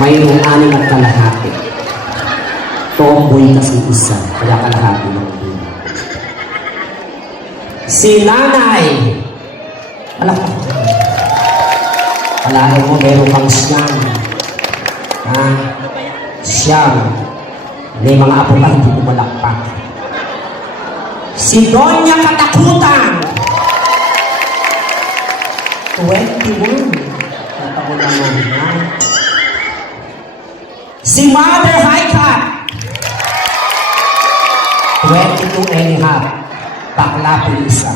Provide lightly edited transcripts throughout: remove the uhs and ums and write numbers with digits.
mayroong 6.5. Tomboy kasi isa, kaya kalahati lang din. Si nanay, alain mo, meron kang siyam. Ha? Siyam. May mga apo pa hindi pumalakpak. Si Donya Katakutan, 21. Natago naman, ha? Si Mother Highcat, 22.5. Bakla po isa.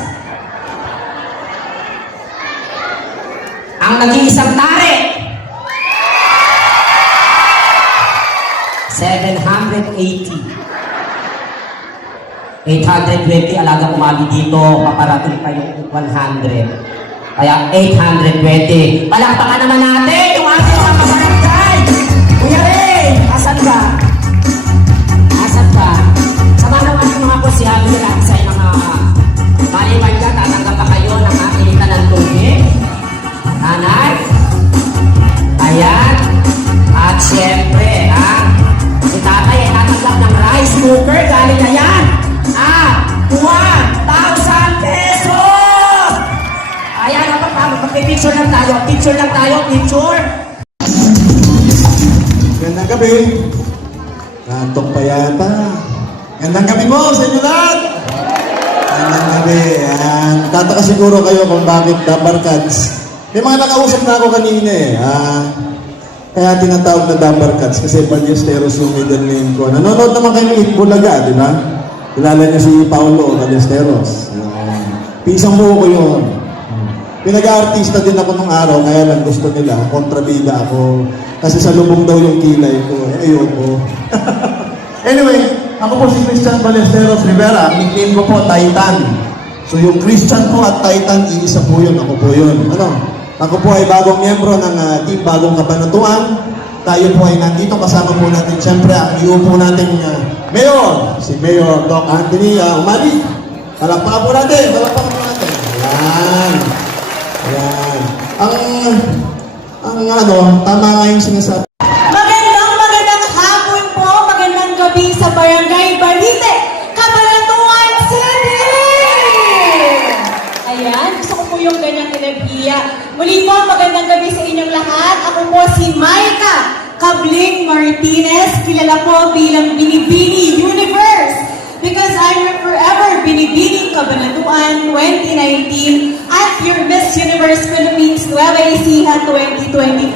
Ang nag-iisang tari, 780. 820 alaga umali dito, paparating pa yung 100. Kaya 820. Palakpakan naman natin yung ating mga kabarangay. Kuya Ray, asan ba? Asan ba? Sama naman yung mga kusyabi nila sa mga maliban dyan, tatanggap pa kayo ng ating ng tubig. Nanay. Ayan. At syempre, si tatay ay tatanggap ng rice cooker. Galing na yan. 1,000 pesos! Ayan, magpipicture lang tayo. Picture lang tayo, picture. Gandang gabi. Nantok pa yata. Gandang gabi mo sa inyo lahat. Gandang gabi. Tataka siguro kayo kung bakit Dabar Cats. May mga nakausap na ako kanina kaya tinatawag na Dabar Cats kasi Ballesteros yung middle name ko. Nanonood naman kayo ng Itbulaga, di ba? Kilala niyo si Paulo Ballesteros. Pisang buo ko yun. Pinag-aartista din ako nung araw, kaya lang gusto nila, kontrabida ako. Kasi sa lubong daw yung kilay ko. Ayoko. Anyway, ako po si Christian Ballesteros Rivera. Ang nickname ko po, Titan. So yung Christian po at Titan, iisa po yun. Ako po yun. Ako po ay bagong miyembro ng Team Bagong Kabanatuan. Tayo po ay nandito, kasama po natin siyempre ang iupo natin Mayor, si Mayor Doc Anthony Umali. Palakpakan po natin, palakpakan po natin. Ayan. Ayan. Tama nga yung sinasabi. Magandang hapon po, magandang gabi sa Barangay Balite, Cabanatuan City! Ayan, gusto ko po yung ganyang enerhiya. Muli po, magandang gabi sa inyong lahat. Ako po si Maika Cabling Martinez, kilala po bilang Binibini Universe because I'm forever Binibining Cabanatuan 2019 at your Miss Universe Philippines Nueva Ecija 2024.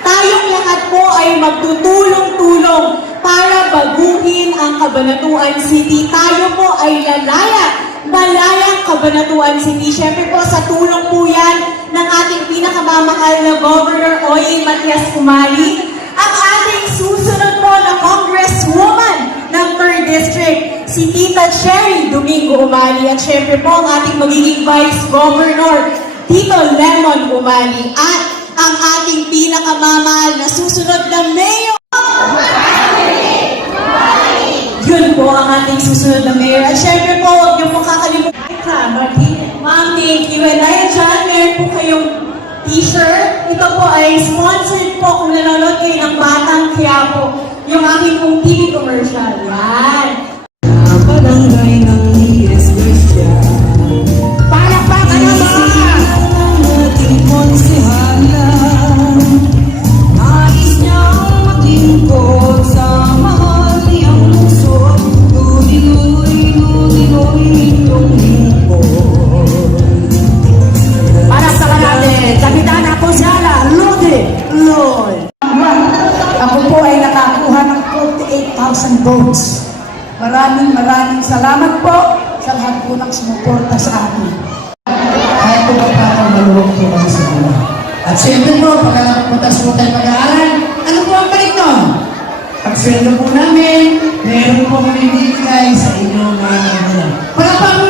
Tayong lahat po ay magtutulong-tulong para baguhin ang Cabanatuan City. Tayo po ay malayang Cabanatuan City. Siyempre po sa tulong po yan ng ating pinakamamahal na Governor Oy Matias Umali, ang ating susunod po na Congresswoman ng 3rd District, si Tita Cherry Domingo Umali, at syempre po ang ating magiging Vice Governor, Tito Lemon Umali, at ang ating pinakamamahal na susunod na Mayor. Yun po ang ating susunod na Mayor. At syempre po, huwag niyo po kakalimutan. Ma'am, thank you. And dahil dyan, meron po kayong t-shirt. Ito po ay sponsored po kung nanonood kayo ng Batang Quiapo. Yung aking pong TV commercial. Yan. Barangay ng Iglesia. Palakpakan naman! Ang ating konsehala. Nais niyang matingkod sa mahal niyang lungsod. Luloy itong lingkod. Para sa natin, Kapitana Consala, Lodi Loy. Ako po ay nakakuha ng 48,000 votes. Maraming salamat po sa lahat po ng sumuporta sa akin. Kahit po magpapang malulong po kami sa mga. At siyempre po, pagkakapuntas po tayo mag-aaral, ano po ang balik nun? Pag-sweldo po namin, meron po kami bibigay sa inyong mga. Palapang